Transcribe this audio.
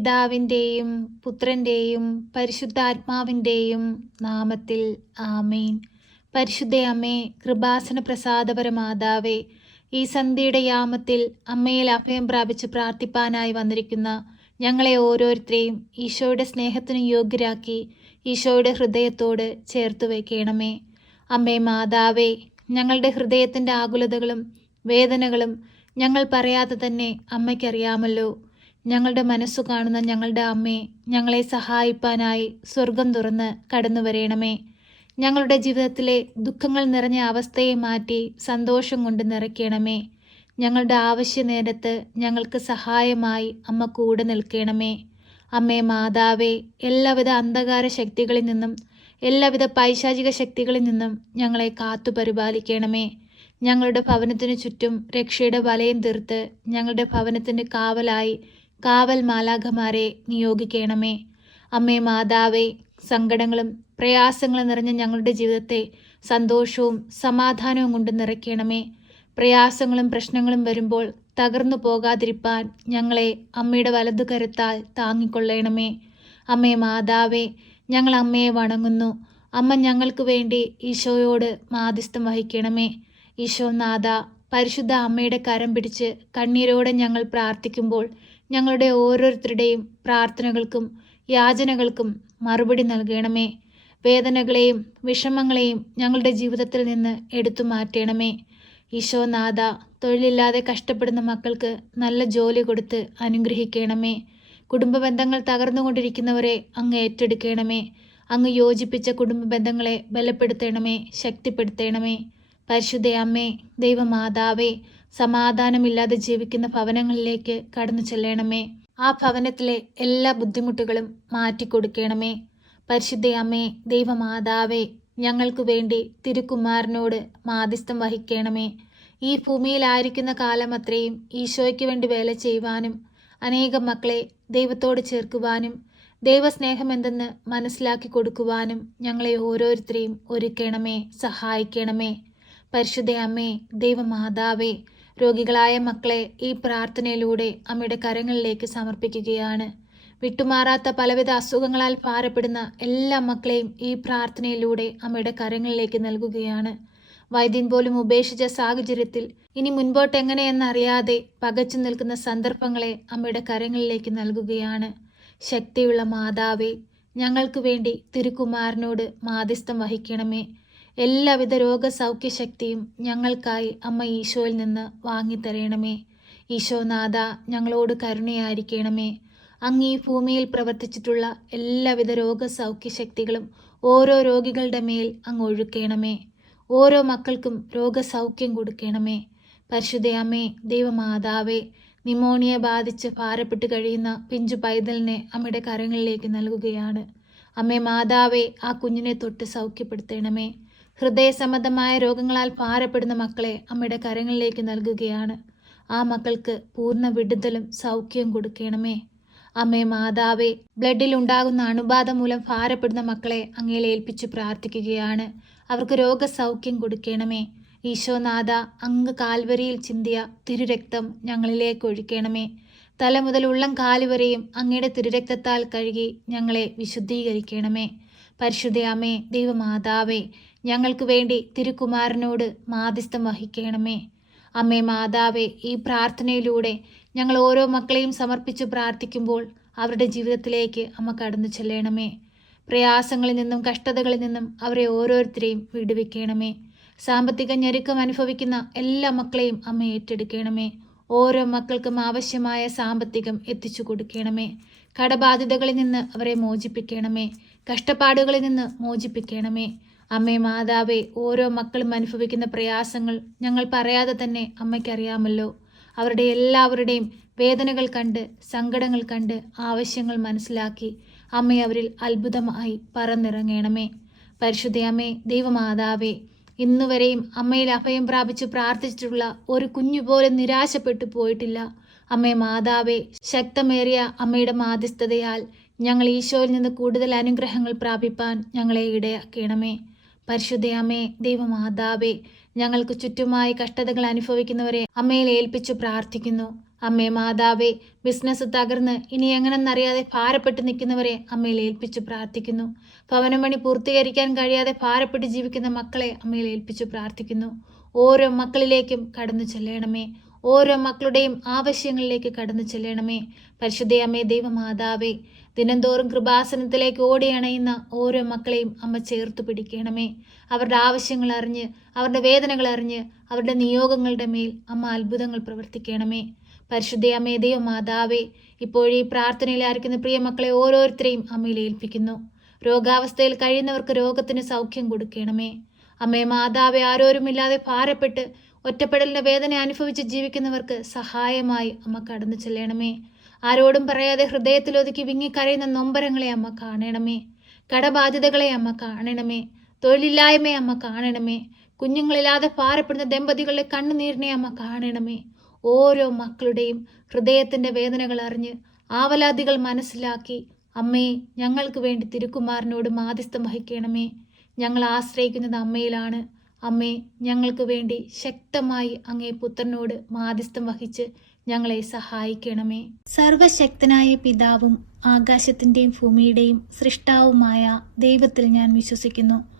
പിതാവിന്റെയും പുത്രന്റെയും പരിശുദ്ധാത്മാവിന്റെയും നാമത്തിൽ ആമേൻ. പരിശുദ്ധ അമ്മേ കൃപാസന പ്രസാദപരമാതാവേ ഈ സന്ധ്യയുടെ യാമത്തിൽ അമ്മയിൽ അഭയം പ്രാപിച്ച് പ്രാർത്ഥിപ്പാനായി വന്നിരിക്കുന്ന ഞങ്ങളെ ഓരോരുത്തരെയും ഈശോയുടെ സ്നേഹത്തിന് യോഗ്യരാക്കി ഈശോയുടെ ഹൃദയത്തോട് ചേർത്ത് വയ്ക്കണമേ അമ്മേ മാതാവേ ഞങ്ങളുടെ ഹൃദയത്തിന്റെ ആകുലതകളും വേദനകളും ഞങ്ങൾ പറയാതെ തന്നെ അമ്മയ്ക്കറിയാമല്ലോ. ഞങ്ങളുടെ മനസ്സു കാണുന്ന ഞങ്ങളുടെ അമ്മേ ഞങ്ങളെ സഹായിപ്പാനായി സ്വർഗം തുറന്ന് കടന്നു വരയണമേ ഞങ്ങളുടെ ജീവിതത്തിലെ ദുഃഖങ്ങൾ നിറഞ്ഞ അവസ്ഥയെ മാറ്റി സന്തോഷം കൊണ്ട് നിറയ്ക്കണമേ. ഞങ്ങളുടെ ആവശ്യ നേരത്ത് ഞങ്ങൾക്ക് സഹായമായി അമ്മ കൂടെ നിൽക്കണമേ. അമ്മേ മാതാവേ എല്ലാവിധ അന്ധകാര ശക്തികളിൽ നിന്നും എല്ലാവിധ പൈശാചിക ശക്തികളിൽ നിന്നും ഞങ്ങളെ കാത്തു പരിപാലിക്കണമേ. ഞങ്ങളുടെ ഭവനത്തിനു ചുറ്റും രക്ഷയുടെ വലയം തീർത്ത് ഞങ്ങളുടെ ഭവനത്തിന്റെ കാവലായി കാവൽ മാലാഖമാരെ നിയോഗിക്കണമേ. അമ്മേ മാതാവേ സങ്കടങ്ങളും പ്രയാസങ്ങളും നിറഞ്ഞ ഞങ്ങളുടെ ജീവിതത്തെ സന്തോഷവും സമാധാനവും കൊണ്ട് നിറയ്ക്കണമേ. പ്രയാസങ്ങളും പ്രശ്നങ്ങളും വരുമ്പോൾ തകർന്നു പോകാതിരിപ്പാൻ ഞങ്ങളെ അമ്മയുടെ വലതു കരുത്താൽ താങ്ങിക്കൊള്ളണമേ. അമ്മേ മാതാവേ ഞങ്ങൾ അമ്മയെ വണങ്ങുന്നു. അമ്മ ഞങ്ങൾക്ക് വേണ്ടി ഈശോയോട് മാധ്യസ്ഥം വഹിക്കണമേ. ഈശോനാഥ പരിശുദ്ധ അമ്മയുടെ കരം പിടിച്ച് കണ്ണീരോടെ ഞങ്ങൾ പ്രാർത്ഥിക്കുമ്പോൾ ഞങ്ങളുടെ ഓരോരുത്തരുടെയും പ്രാർത്ഥനകൾക്കും യാചനകൾക്കും മറുപടി നൽകണമേ. വേദനകളെയും വിഷമങ്ങളെയും ഞങ്ങളുടെ ജീവിതത്തിൽ നിന്ന് എടുത്തു മാറ്റണമേ. ഈശോനാഥ തൊഴിലില്ലാതെ കഷ്ടപ്പെടുന്ന മക്കൾക്ക് നല്ല ജോലി കൊടുത്ത് അനുഗ്രഹിക്കണമേ. കുടുംബ ബന്ധങ്ങൾ തകർന്നുകൊണ്ടിരിക്കുന്നവരെ അങ്ങ് ഏറ്റെടുക്കണമേ. അങ്ങ് യോജിപ്പിച്ച കുടുംബ ബന്ധങ്ങളെ ബലപ്പെടുത്തണമേ ശക്തിപ്പെടുത്തണമേ. പരിശുദ്ധ അമ്മേ ദൈവമാതാവേ സമാധാനമില്ലാതെ ജീവിക്കുന്ന ഭവനങ്ങളിലേക്ക് കടന്നു ചെല്ലണമേ. ആ ഭവനത്തിലെ എല്ലാ ബുദ്ധിമുട്ടുകളും മാറ്റിക്കൊടുക്കണമേ. പരിശുദ്ധയമ്മേ ദൈവമാതാവേ ഞങ്ങൾക്കു വേണ്ടി തിരുക്കുമാരനോട് മാധ്യസ്ഥം വഹിക്കണമേ. ഈ ഭൂമിയിലായിരിക്കുന്ന കാലം അത്രയും ഈശോയ്ക്ക് വേണ്ടി വേല ചെയ്യുവാനും അനേകം മക്കളെ ദൈവത്തോട് ചേർക്കുവാനും ദൈവസ്നേഹം എന്തെന്ന് മനസ്സിലാക്കി കൊടുക്കുവാനും ഞങ്ങളെ ഓരോരുത്തരെയും ഒരുക്കണമേ സഹായിക്കണമേ. പരിശുദ്ധ അമ്മേ ദൈവമാതാവേ രോഗികളായ മക്കളെ ഈ പ്രാർത്ഥനയിലൂടെ അമ്മയുടെ കരങ്ങളിലേക്ക് സമർപ്പിക്കുകയാണ്. വിട്ടുമാറാത്ത പലവിധ അസുഖങ്ങളാൽ ഭാരപ്പെടുന്ന എല്ലാ മക്കളെയും ഈ പ്രാർത്ഥനയിലൂടെ അമ്മയുടെ കരങ്ങളിലേക്ക് നൽകുകയാണ്. വൈദ്യൻ പോലും ഉപേക്ഷിച്ച സാഹചര്യത്തിൽ ഇനി മുൻപോട്ട് എങ്ങനെയെന്നറിയാതെ പകച്ചു നിൽക്കുന്ന സന്ദർഭങ്ങളെ അമ്മയുടെ കരങ്ങളിലേക്ക് നൽകുകയാണ്. ശക്തിയുള്ള മാതാവേ ഞങ്ങൾക്ക് വേണ്ടി തിരുക്കുമാരനോട് മാധ്യസ്ഥം വഹിക്കണമേ. എല്ലാവിധ രോഗസൗഖ്യശക്തിയും ഞങ്ങൾക്കായി അമ്മ ഈശോയിൽ നിന്ന് വാങ്ങിത്തരയണമേ ഈശോനാഥ ഞങ്ങളോട് കരുണയായിരിക്കണമേ. അങ്ങ് ഈ ഭൂമിയിൽ പ്രവർത്തിച്ചിട്ടുള്ള എല്ലാവിധ രോഗസൗഖ്യശക്തികളും ഓരോ രോഗികളുടെ മേൽ അങ്ങ് ഒഴുക്കണമേ. ഓരോ മക്കൾക്കും രോഗസൗഖ്യം കൊടുക്കണമേ. പരിശുദ്ധയമ്മേ ദൈവമാതാവേ നിമോണിയ ബാധിച്ച് ഭാരപ്പെട്ട് കഴിയുന്ന പിഞ്ചു പൈതലിനെ അമ്മയുടെ കരങ്ങളിലേക്ക് നൽകുകയാണ്. അമ്മേ മാതാവേ ആ കുഞ്ഞിനെ തൊട്ട് സൗഖ്യപ്പെടുത്തണമേ. ഹൃദയ സംബന്ധമായ രോഗങ്ങളാൽ ഭാരപ്പെടുന്ന മക്കളെ അമ്മയുടെ കരങ്ങളിലേക്ക് നൽകുകയാണ്. ആ മക്കൾക്ക് പൂർണ വിടുതലും സൗഖ്യവും കൊടുക്കണമേ. അമ്മേ മാതാവേ ബ്ലഡിൽ ഉണ്ടാകുന്ന അണുബാധ മൂലം ഭാരപ്പെടുന്ന മക്കളെ അങ്ങയിൽ ഏൽപ്പിച്ച് പ്രാർത്ഥിക്കുകയാണ്. അവർക്ക് രോഗസൗഖ്യം കൊടുക്കണമേ. ഈശോനാഥ അങ്ങ് കാൽവരിയിൽ ചിന്തിയ തിരുരക്തം ഞങ്ങളിലേക്ക് ഒഴിക്കണമേ. തല മുതൽ ഉള്ളം കാലുവരെയും അങ്ങയുടെ തിരുരക്തത്താൽ കഴുകി ഞങ്ങളെ വിശുദ്ധീകരിക്കണമേ. പരിശുദ്ധയാമേ ദൈവമാതാവേ ഞങ്ങൾക്ക് വേണ്ടി തിരുക്കുമാരനോട് മാധ്യസ്ഥം വഹിക്കണമേ. അമ്മേ മാതാവേ ഈ പ്രാർത്ഥനയിലൂടെ ഞങ്ങൾ ഓരോ മക്കളെയും സമർപ്പിച്ച് പ്രാർത്ഥിക്കുമ്പോൾ അവരുടെ ജീവിതത്തിലേക്ക് അമ്മ കടന്നു ചെല്ലണമേ. പ്രയാസങ്ങളിൽ നിന്നും കഷ്ടതകളിൽ നിന്നും അവരെ ഓരോരുത്തരെയും വിടുവിക്കണമേ. സാമ്പത്തിക ഞെരുക്കം അനുഭവിക്കുന്ന എല്ലാ മക്കളെയും അമ്മ ഏറ്റെടുക്കണമേ. ഓരോ മക്കൾക്കും ആവശ്യമായ സാമ്പത്തികം എത്തിച്ചു കൊടുക്കണമേ. കടബാധ്യതകളിൽ നിന്ന് അവരെ മോചിപ്പിക്കണമേ. കഷ്ടപ്പാടുകളിൽ നിന്ന് മോചിപ്പിക്കണമേ. അമ്മേ മാതാവേ ഓരോ മക്കളും അനുഭവിക്കുന്ന പ്രയാസങ്ങൾ ഞങ്ങൾ പറയാതെ തന്നെ അമ്മയ്ക്കറിയാമല്ലോ. അവരുടെ എല്ലാവരുടെയും വേദനകൾ കണ്ട് സങ്കടങ്ങൾ കണ്ട് ആവശ്യങ്ങൾ മനസ്സിലാക്കി അമ്മ അവരിൽ അത്ഭുതമായി പറന്നിറങ്ങണമേ. പരിശുദ്ധയമ്മേ ദൈവമാതാവേ ഇന്നുവരെയും അമ്മയിൽ അഭയം പ്രാപിച്ച് പ്രാർത്ഥിച്ചിട്ടുള്ള ഒരു കുഞ്ഞു പോലും നിരാശപ്പെട്ടു പോയിട്ടില്ല. അമ്മേ മാതാവേ ശക്തമേറിയ അമ്മയുടെ മാധ്യസ്ഥതയാൽ ഞങ്ങൾ ഈശോയിൽ നിന്ന് കൂടുതൽ അനുഗ്രഹങ്ങൾ പ്രാപിപ്പാൻ ഞങ്ങളെ ഇടയാക്കണമേ. പരിശുദ്ധയമ്മേ ദൈവമാതാവേ ഞങ്ങൾക്ക് ചുറ്റുമായി കഷ്ടതകൾ അനുഭവിക്കുന്നവരെ അമ്മയിൽ ഏൽപ്പിച്ചു പ്രാർത്ഥിക്കുന്നു. അമ്മേ മാതാവേ ബിസിനസ് തകർന്ന് ഇനി എങ്ങനെന്നറിയാതെ ഭാരപ്പെട്ട് നിൽക്കുന്നവരെ അമ്മയിൽ ഏൽപ്പിച്ചു പ്രാർത്ഥിക്കുന്നു. ഭവനമണി പൂർത്തീകരിക്കാൻ കഴിയാതെ ഭാരപ്പെട്ട് ജീവിക്കുന്ന മക്കളെ അമ്മയിൽ ഏൽപ്പിച്ചു പ്രാർത്ഥിക്കുന്നു. ഓരോ മക്കളിലേക്കും കടന്നു ചെല്ലണമേ. ഓരോ മക്കളുടെയും ആവശ്യങ്ങളിലേക്ക് കടന്നു ചെല്ലണമേ. പരിശുദ്ധയമ്മേ ദൈവമാതാവേ ദിനംതോറും കൃപാസനത്തിലേക്ക് ഓടിയണയുന്ന ഓരോ മക്കളെയും അമ്മ ചേർത്ത് പിടിക്കണമേ. അവരുടെ ആവശ്യങ്ങൾ അറിഞ്ഞ് അവരുടെ വേദനകൾ അറിഞ്ഞ് അവരുടെ നിയോഗങ്ങളുടെ മേൽ അമ്മ അത്ഭുതങ്ങൾ പ്രവർത്തിക്കണമേ. പരിശുദ്ധയമ്മേ ദൈവമാതാവേ ഇപ്പോഴീ പ്രാർത്ഥനയിൽ ആയിരിക്കുന്ന പ്രിയ മക്കളെ ഓരോരുത്തരെയും അമ്മയിൽ ഏൽപ്പിക്കുന്നു. രോഗാവസ്ഥയിൽ കഴിയുന്നവർക്ക് രോഗത്തിന് സൗഖ്യം കൊടുക്കണമേ. അമ്മേ മാതാവെ ആരോരുമില്ലാതെ ഭാരപ്പെട്ട് ഒറ്റപ്പെടലിന്റെ വേദന അനുഭവിച്ച് ജീവിക്കുന്നവർക്ക് സഹായമായി അമ്മ കടന്നു ചെല്ലണമേ. ആരോടും പറയാതെ ഹൃദയത്തിൽ ഹൃദയത്തിലൊതുക്കി വിങ്ങിക്കരയുന്ന നൊമ്പരങ്ങളെ അമ്മ കാണണമേ. കടബാധ്യതകളെ അമ്മ കാണണമേ. തൊഴിലില്ലായ്മയെ അമ്മ കാണണമേ. കുഞ്ഞുങ്ങളില്ലാതെ പാറപ്പെടുന്ന ദമ്പതികളുടെ കണ്ണുനീരിനെ അമ്മ കാണണമേ. ഓരോ മക്കളുടെയും ഹൃദയത്തിന്റെ വേദനകൾ അറിഞ്ഞ് ആവലാതികൾ മനസ്സിലാക്കി അമ്മയെ ഞങ്ങൾക്ക് വേണ്ടി തിരുക്കുമാരനോട് മാധ്യസ്ഥം വഹിക്കണമേ. ഞങ്ങൾ ആശ്രയിക്കുന്നത് അമ്മയിലാണ്. അമ്മേ ഞങ്ങൾക്ക് വേണ്ടി ശക്തമായി അങ്ങേ പുത്രനോട് മാധ്യസ്ഥം വഹിച്ച് ഞങ്ങളെ സഹായിക്കണമേ. സർവശക്തനായ പിതാവും ആകാശത്തിന്റെയും ഭൂമിയുടെയും സൃഷ്ടാവുമായ ദൈവത്തിൽ ഞാൻ വിശ്വസിക്കുന്നു.